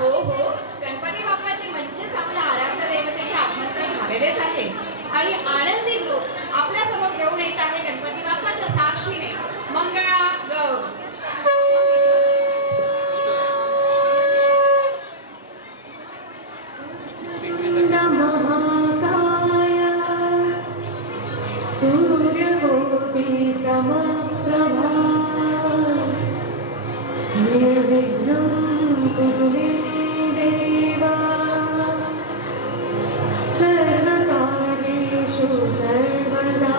हो हो, गणपती बाप्पाचे म्हणजेच आपल्या आराध्य दैवतेचे आगमन तर झालेलेच आहे आणि आनंदी ग्रुप आपल्या समोर घेऊन येत आहे गणपती बाप्पाच्या साक्षीने मंगळा गौर. सूर्यकोटि समप्रभा निर्विघ्नं कुरु मे देवा सर्वकार्येषु सर्वदा.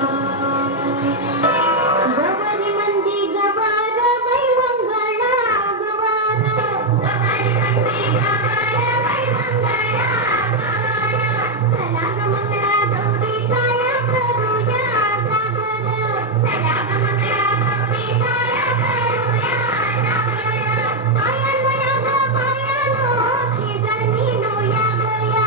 गवारी मंदी गवार बाई मंगळा गवार गवारी मंदी गवार बाई मंगळा गवार चला ग मंगळा गौरी छाया करूया जागर चला ग मंगळा गौरी छाया करूया जागर पायानो या ग पायानो शेजारी नो या गया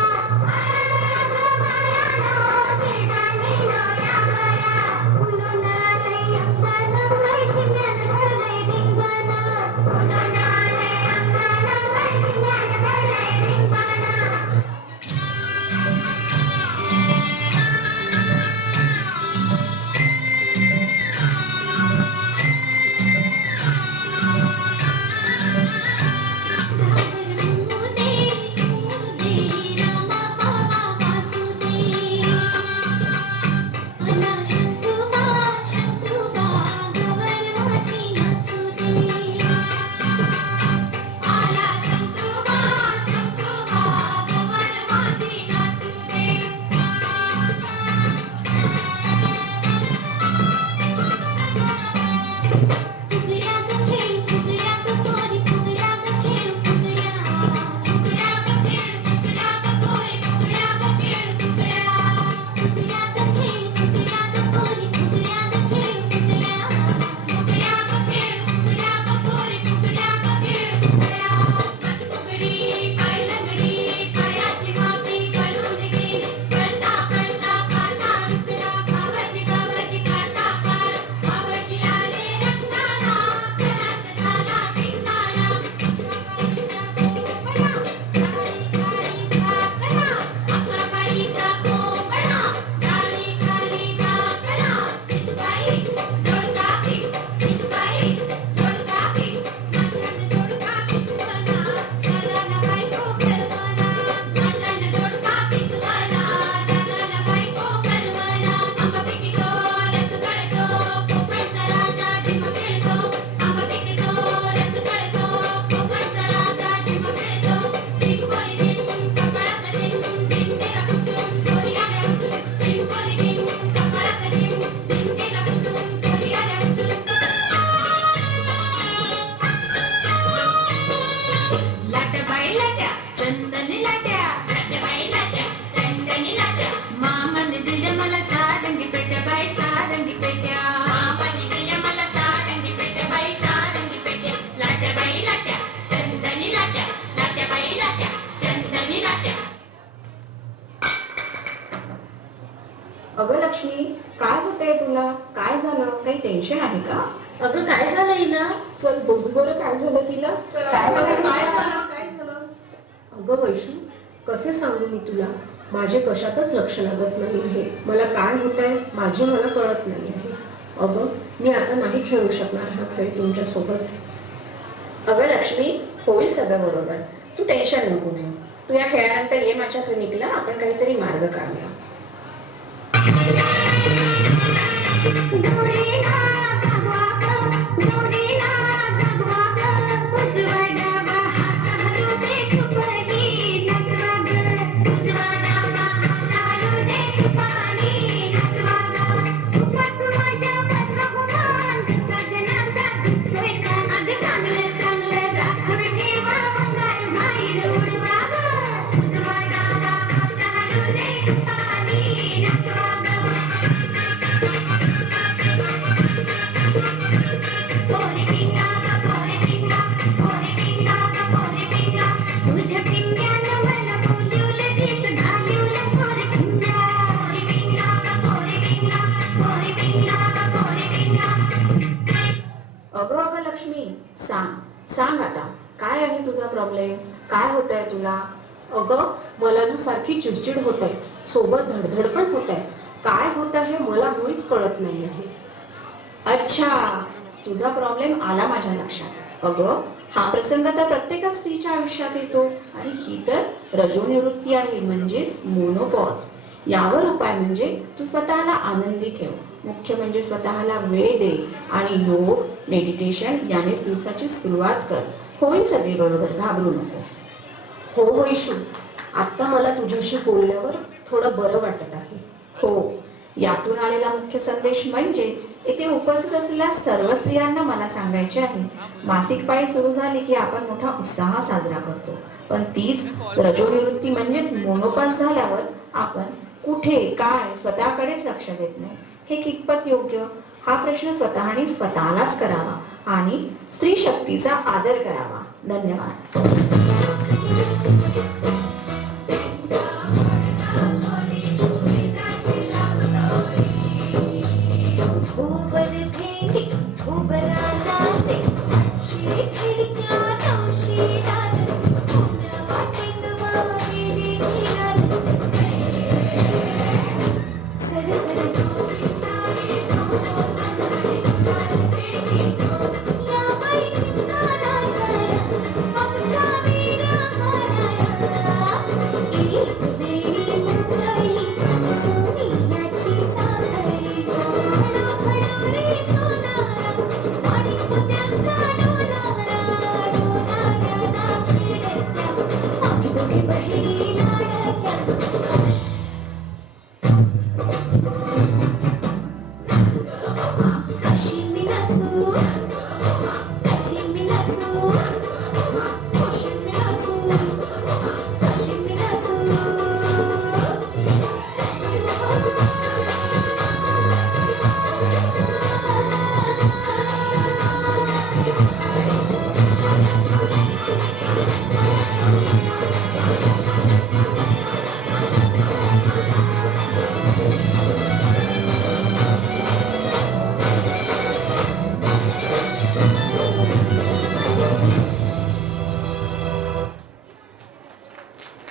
पायानो शेजारी नो या गया फुलून आलंय अंगण मैत्रिण्यान भरलंय रिंगण फुलून आलंय अंगण मैत्रिण्यान भरलंय रिंगण. अगं लक्ष्मी, काय होतंय तुला? काय झालं? काही टेन्शन आहे का? अगं काय झालं हिला? चल बघू बरं काय झालं तिला. काय झालं? काय झालं? काय झालं? अगं वैशू, कसे सांगू मी तुला? माझे कशातच लक्ष लागत नाही आहे. मला काय होतंय माझे मला कळत नाही आहे. अगं मी आता नाही खेळू शकणार हा खेळ तुमच्या सोबत. अगं लक्ष्मी, होईल सगळं बरोबर. तू टेन्शन नको घेऊ. तू या खेळानंतर ये माझ्या क्लिनिकला, आपण काहीतरी मार्ग काढूया. काय आहे तुझा प्रॉब्लेम? काय होत आहे तुला? अगं मला ना सारखी चिडचिड होत आहे, सोबत धडधड पण होत आहे. काय होत आहे मला मुळीच कळत नाही आहे. अच्छा, तुझा प्रॉब्लेम आला माझ्या लक्षात. अगं, हा प्रसंग तर प्रत्येक स्त्रीच्या आयुष्यात येतो आणि ही तर रजोनिवृत्ती आहे, म्हणजेच मोनोपॉज. यावर उपाय म्हणजे तू स्वतःला आनंदी ठेव. मुख्य म्हणजे स्वतःला वेळ दे आणि योग, मेडिटेशन यानेच दिवसाची सुरुवात कर. होईल सगळे बरोबर, घाबरू नको. हो वैशू, आत्ता मला तुझ्याशी बोलल्यावर थोडं बरं वाटत आहे. हो, यातून आलेला मुख्य संदेश म्हणजे येथे उपस्थित असलेल्या सर्व स्त्रियांना मला सांगायचे आहे, मासिक पाळी सुरू झाली की आपण मोठा उत्साह साजरा करतो, पण तीच रजोनिवृत्ती म्हणजेच मोनोपॉज झाल्यावर आपण कुठे काय स्वतःकडेच लक्ष देत नाही. हे कितपत योग्य? हा प्रश्न स्वतःने स्वतःलाच करावा आणि स्त्री शक्तीचा आदर करावा. धन्यवाद. ऊपर भेंडी उबरा नाचे खिडक्या नवशीदार पुण्या वाटेत वाहिली निघाल सरसर या बाई चिमणारा जाया आमच्या वेड्या माराया एक वेळी मुंगळी सोनियाची साखळी खडो रे सोनारा आणि पुत्यांचा डोलारा डोलाऱ्या ना खेळत्या आम्ही दोघी बहिणी लाडक्या अशी मी नाचू अशी मी नाचू अशी मी नाचू अशी मी नाचू